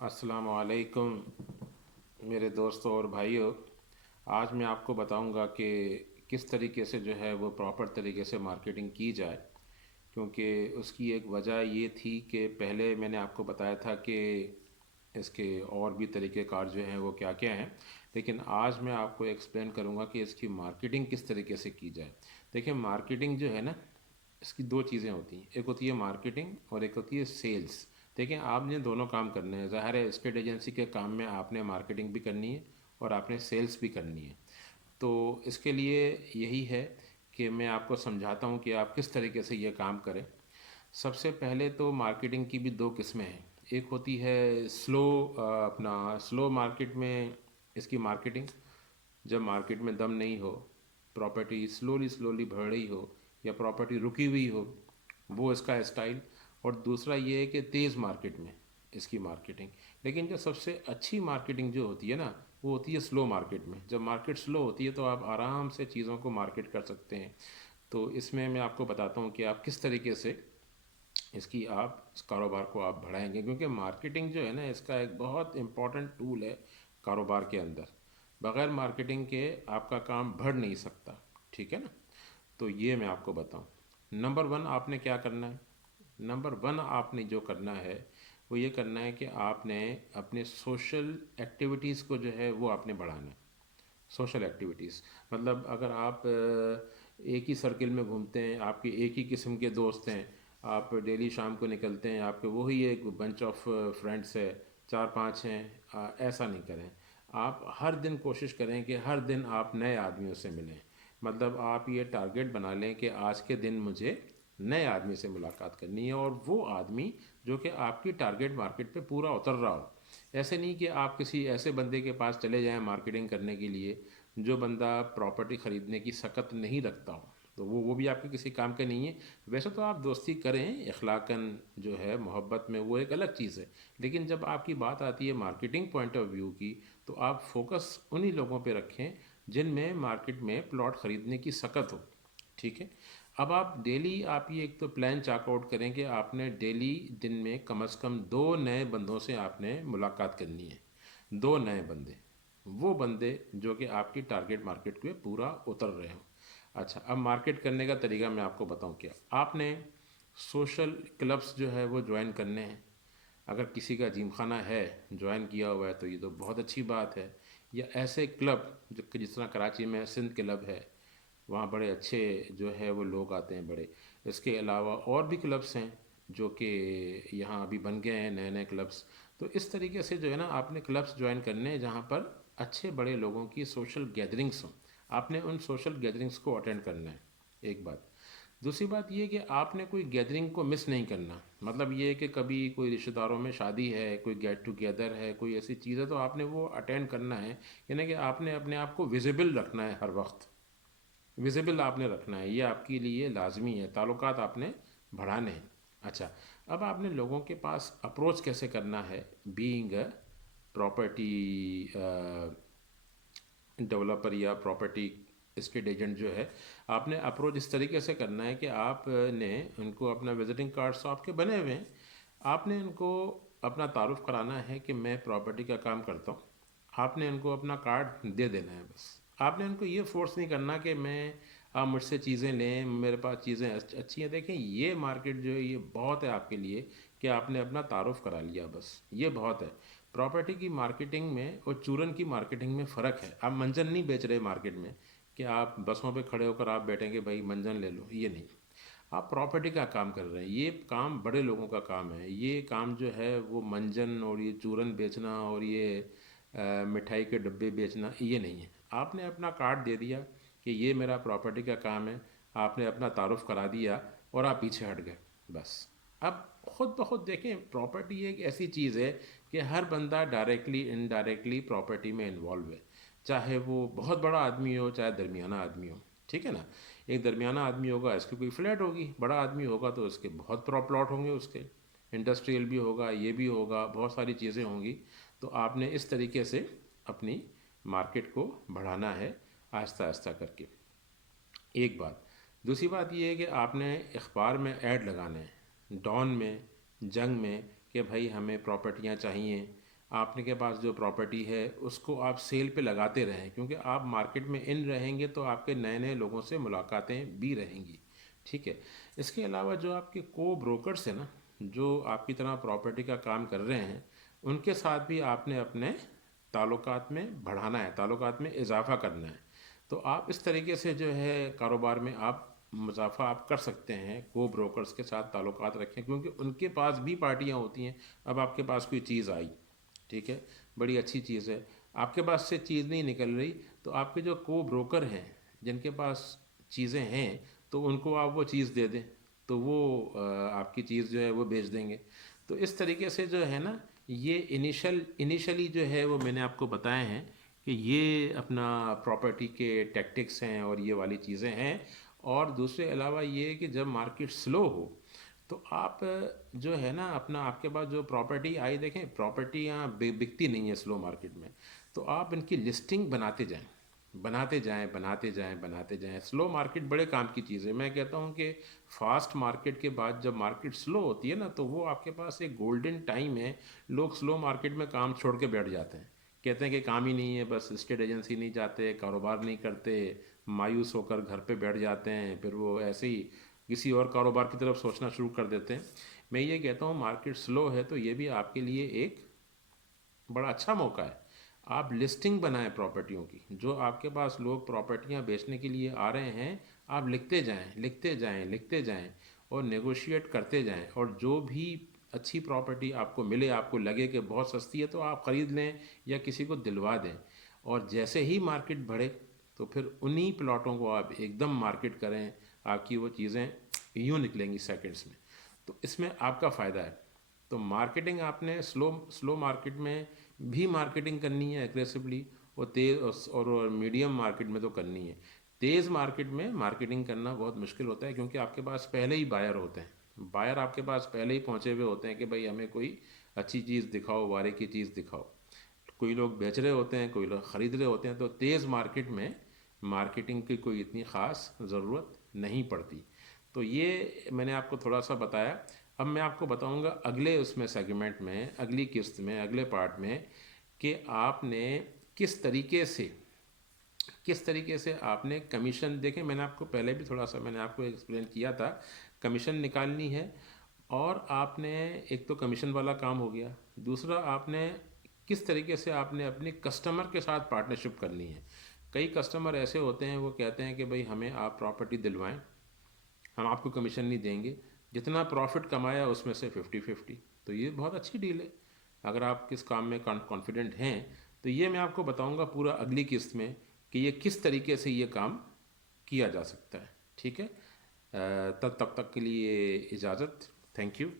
अस्सलाम वालेकुम मेरे दोस्तों और भाइयों। आज मैं आपको बताऊंगा कि किस तरीके से जो है वो प्रॉपर तरीके से मार्केटिंग की जाए। क्योंकि उसकी एक वजह ये थी कि पहले मैंने आपको बताया था कि इसके और भी तरीक़े कार जो हैं वो क्या क्या हैं, लेकिन आज मैं आपको एक्सप्लेन करूंगा कि इसकी मार्केटिंग किस तरीके से की जाए। देखिए, मार्केटिंग जो है ना, इसकी दो चीज़ें होती हैं, एक होती है मार्केटिंग और एक होती है सेल्स। देखें, आपने दोनों काम करने हैं। ज़ाहिर है, स्टेट एजेंसी के काम में आपने मार्केटिंग भी करनी है और आपने सेल्स भी करनी है। तो इसके लिए यही है कि मैं आपको समझाता हूँ कि आप किस तरीके से ये काम करें। सबसे पहले तो मार्केटिंग की भी दो किस्में हैं। एक होती है स्लो, अपना स्लो मार्केट में इसकी मार्केटिंग, जब मार्केट में दम नहीं हो, प्रॉपर्टी स्लोली स्लोली बढ़ रही हो या प्रॉपर्टी रुकी हुई हो, वो इसका स्टाइल। और दूसरा ये है कि तेज़ मार्केट में इसकी मार्केटिंग। लेकिन जो सबसे अच्छी मार्केटिंग जो होती है ना, वो होती है स्लो मार्केट में। जब मार्केट स्लो होती है तो आप आराम से चीज़ों को मार्केट कर सकते हैं। तो इसमें मैं आपको बताता हूँ कि आप किस तरीके से इसकी आप इस कारोबार को आप बढ़ाएंगे, क्योंकि मार्केटिंग जो है ना, इसका एक बहुत इम्पॉर्टेंट टूल है कारोबार के अंदर। बग़ैर मार्केटिंग के आपका काम बढ़ नहीं सकता। ठीक है ना? तो ये मैं आपको बताऊं। नंबर वन आपने क्या करना है? नंबर वन आपने जो करना है वो ये करना है कि आपने अपने सोशल एक्टिविटीज़ को जो है वो आपने बढ़ाना है। सोशल एक्टिविटीज़ मतलब, अगर आप एक ही सर्किल में घूमते हैं, आपके एक ही किस्म के दोस्त हैं, आप डेली शाम को निकलते हैं, आपके वही एक बंच ऑफ फ्रेंड्स है, चार पांच हैं, ऐसा नहीं करें। आप हर दिन कोशिश करें कि हर दिन आप नए आदमियों से मिलें। मतलब आप ये टारगेट बना लें कि आज के दिन मुझे नए आदमी से मुलाकात करनी है, और वो आदमी जो कि आपकी टारगेट मार्केट पे पूरा उतर रहा हो। ऐसे नहीं कि आप किसी ऐसे बंदे के पास चले जाएं मार्केटिंग करने के लिए जो बंदा प्रॉपर्टी ख़रीदने की सकत नहीं रखता हो, तो वो भी आपके किसी काम का नहीं है। वैसे तो आप दोस्ती करें इखलाकन, जो है मोहब्बत में, वो एक अलग चीज़ है। लेकिन जब आपकी बात आती है मार्केटिंग पॉइंट ऑफ व्यू की, तो आप फोकस उन्हीं लोगों पे रखें जिनमें मार्केट में प्लॉट ख़रीदने की सकत हो। ठीक है? अब आप डेली आप ये एक तो प्लान चाक आउट करें कि आपने डेली दिन में कम से कम दो नए बंदों से आपने मुलाकात करनी है। दो नए बंदे, वो बंदे जो कि आपकी टारगेट मार्केट पे पूरा उतर रहे हो। अच्छा, अब मार्केट करने का तरीका मैं आपको बताऊं। क्या आपने सोशल क्लब्स जो है वो ज्वाइन करने हैं। अगर किसी का जिम खाना है, ज्वाइन किया हुआ है, तो ये तो बहुत अच्छी बात है। या ऐसे क्लब जो कि जिस तरह कराची में सिंध क्लब है, वहाँ बड़े अच्छे जो है वो लोग आते हैं बड़े। इसके अलावा और भी क्लब्स हैं जो कि यहाँ अभी बन गए हैं, नए नए क्लब्स। तो इस तरीके से जो है ना, आपने क्लब्स ज्वाइन करने हैं जहाँ पर अच्छे बड़े लोगों की सोशल गैदरिंग्स हों। आपने उन सोशल गैदरिंग्स को अटेंड करना है, एक बात। दूसरी बात ये कि आपने कोई गैदरिंग को मिस नहीं करना। मतलब ये है कि कभी कोई रिश्तेदारों में शादी है, कोई गेट टुगेदर है, कोई ऐसी चीज़ है, तो आपने वो अटेंड करना है। यानी कि आपने अपने आप को विजिबल रखना है, हर वक्त विजिबल आपने रखना है। ये आपके लिए लाजमी है, ताल्लुकात आपने बढ़ाने हैं। अच्छा, अब आपने लोगों के पास अप्रोच कैसे करना है, बीइंग अ प्रॉपर्टी डेवलपर या प्रॉपर्टी एस्टेट एजेंट जो है। आपने अप्रोच इस तरीके से करना है कि आपने उनको, अपना विजिटिंग कार्ड्स तो आपके बने हुए हैं, आपने उनको अपना तारुफ कराना है कि मैं प्रॉपर्टी का काम करता हूँ। आपने उनको अपना कार्ड दे देना है बस। आपने उनको ये फोर्स नहीं करना कि मैं, आप मुझसे चीज़ें लें, मेरे पास चीज़ें अच्छी हैं। देखें, ये मार्केट जो है ये बहुत है आपके लिए कि आपने अपना तारुफ करा लिया, बस ये बहुत है। प्रॉपर्टी की मार्केटिंग में और चूरन की मार्केटिंग में फ़र्क है। आप मंजन नहीं बेच रहे मार्केट में कि आप बसों पे खड़े होकर आप बैठेंगे भाई मंजन ले लो, ये नहीं। आप प्रॉपर्टी का काम कर रहे हैं। ये काम बड़े लोगों का काम है। ये काम जो है वो मंजन और ये चूरन बेचना और ये मिठाई के डब्बे बेचना, ये नहीं है। आपने अपना कार्ड दे दिया कि ये मेरा प्रॉपर्टी का काम है, आपने अपना तारुफ करा दिया और आप पीछे हट गए, बस। अब खुद ब खुद देखें, प्रॉपर्टी एक ऐसी चीज़ है कि हर बंदा डायरेक्टली इनडायरेक्टली प्रॉपर्टी में इन्वॉल्व है। चाहे वो बहुत बड़ा आदमी हो, चाहे दरमियाना आदमी हो। ठीक है ना? एक दरमियाना आदमी होगा, इसकी कोई फ्लैट होगी। बड़ा आदमी होगा तो उसके बहुत प्लॉट होंगे, उसके इंडस्ट्रियल भी होगा, ये भी होगा, बहुत सारी चीज़ें होंगी। तो आपने इस तरीके से अपनी मार्केट को बढ़ाना है, आहिस्ता आहिस्ता करके। एक बात। दूसरी बात ये है कि आपने अखबार में ऐड लगाने हैं, डॉन में, जंग में, कि भाई हमें प्रॉपर्टियाँ चाहिए, आपने के पास जो प्रॉपर्टी है उसको आप सेल पे लगाते रहें, क्योंकि आप मार्केट में इन रहेंगे तो आपके नए नए लोगों से मुलाकातें भी रहेंगी। ठीक है। इसके अलावा जो आपके को ब्रोकर्स हैं ना, जो आपकी तरह प्रॉपर्टी का काम कर रहे हैं, उनके साथ भी आपने अपने ताल्लुकात में बढ़ाना है, ताल्लुकात में इजाफ़ा करना है। तो आप इस तरीके से जो है कारोबार में आप मुनाफा आप कर सकते हैं, को ब्रोकर्स के साथ ताल्लुकात रखें, क्योंकि उनके पास भी पार्टियां होती हैं। अब आपके पास कोई चीज़ आई, ठीक है, बड़ी अच्छी चीज़ है, आपके पास से चीज़ नहीं निकल रही, तो आपके जो को ब्रोकर हैं जिनके पास चीज़ें हैं, तो उनको आप वो चीज़ दे दें, तो वो आपकी चीज़ जो है वो बेच देंगे। तो इस तरीके से जो है ना, ये इनिशियली जो है वो मैंने आपको बताए हैं कि ये अपना प्रॉपर्टी के टैक्टिक्स हैं और ये वाली चीज़ें हैं। और दूसरे अलावा ये कि जब मार्केट स्लो हो तो आप जो है ना अपना, आपके पास जो प्रॉपर्टी आई, देखें प्रॉपर्टी यहाँ बिकती नहीं है स्लो मार्केट में, तो आप इनकी लिस्टिंग बनाते जाएं, बनाते जाएं, बनाते जाएं, बनाते जाएं। स्लो मार्केट बड़े काम की चीज़ है। मैं कहता हूँ कि फास्ट मार्केट के बाद जब मार्केट स्लो होती है ना, तो वो आपके पास एक गोल्डन टाइम है। लोग स्लो मार्केट में काम छोड़ के बैठ जाते हैं, कहते हैं कि काम ही नहीं है, बस स्टेट एजेंसी नहीं जाते, कारोबार नहीं करते, मायूस होकर घर पे बैठ जाते हैं, फिर वो ऐसे ही किसी और कारोबार की तरफ सोचना शुरू कर देते हैं। मैं ये कहता हूँ मार्केट स्लो है तो ये भी आपके लिए एक बड़ा अच्छा मौका है। आप लिस्टिंग बनाएं प्रॉपर्टियों की, जो आपके पास लोग प्रॉपर्टियां बेचने के लिए आ रहे हैं, आप लिखते जाएं, लिखते जाएं, लिखते जाएं और नेगोशिएट करते जाएं। और जो भी अच्छी प्रॉपर्टी आपको मिले, आपको लगे कि बहुत सस्ती है, तो आप ख़रीद लें या किसी को दिलवा दें। और जैसे ही मार्केट बढ़े तो फिर उन्हीं प्लॉटों को आप एकदम मार्केट करें, आपकी वो चीज़ें यूँ निकलेंगी सेकंड्स में। तो इसमें आपका फ़ायदा है। तो मार्केटिंग आपने स्लो स्लो मार्केट में भी मार्केटिंग करनी है एग्रेसिवली, और तेज़ और मीडियम मार्केट में तो करनी है। तेज़ मार्केट में मार्केटिंग करना बहुत मुश्किल होता है, क्योंकि आपके पास पहले ही बायर होते हैं, बायर आपके पास पहले ही पहुंचे हुए होते हैं कि भाई हमें कोई अच्छी चीज़ दिखाओ, वारे की चीज़ दिखाओ। कोई लोग बेच रहे होते हैं, कोई लोग ख़रीद रहे होते हैं। तो तेज़ मार्केट में मार्केटिंग की कोई इतनी ख़ास ज़रूरत नहीं पड़ती। तो ये मैंने आपको थोड़ा सा बताया। अब मैं आपको बताऊंगा अगले उसमें सेगमेंट में, अगली किस्त में, अगले पार्ट में, कि आपने किस तरीके से किस तरीके से आपने कमीशन, देखें मैंने आपको पहले भी थोड़ा सा मैंने आपको एक्सप्लेन किया था, कमीशन निकालनी है। और आपने एक तो कमीशन वाला काम हो गया, दूसरा आपने किस तरीके से आपने अपने कस्टमर के साथ पार्टनरशिप करनी है। कई कस्टमर ऐसे होते हैं, वो कहते हैं कि भाई हमें आप प्रॉपर्टी दिलवाएं, हम आपको कमीशन नहीं देंगे, जितना प्रॉफिट कमाया उसमें से 50-50। तो ये बहुत अच्छी डील है अगर आप किस काम में कॉन्फिडेंट हैं। तो ये मैं आपको बताऊंगा पूरा अगली किस्त में कि ये किस तरीके से ये काम किया जा सकता है। ठीक है। तब तक के लिए इजाज़त। Thank you.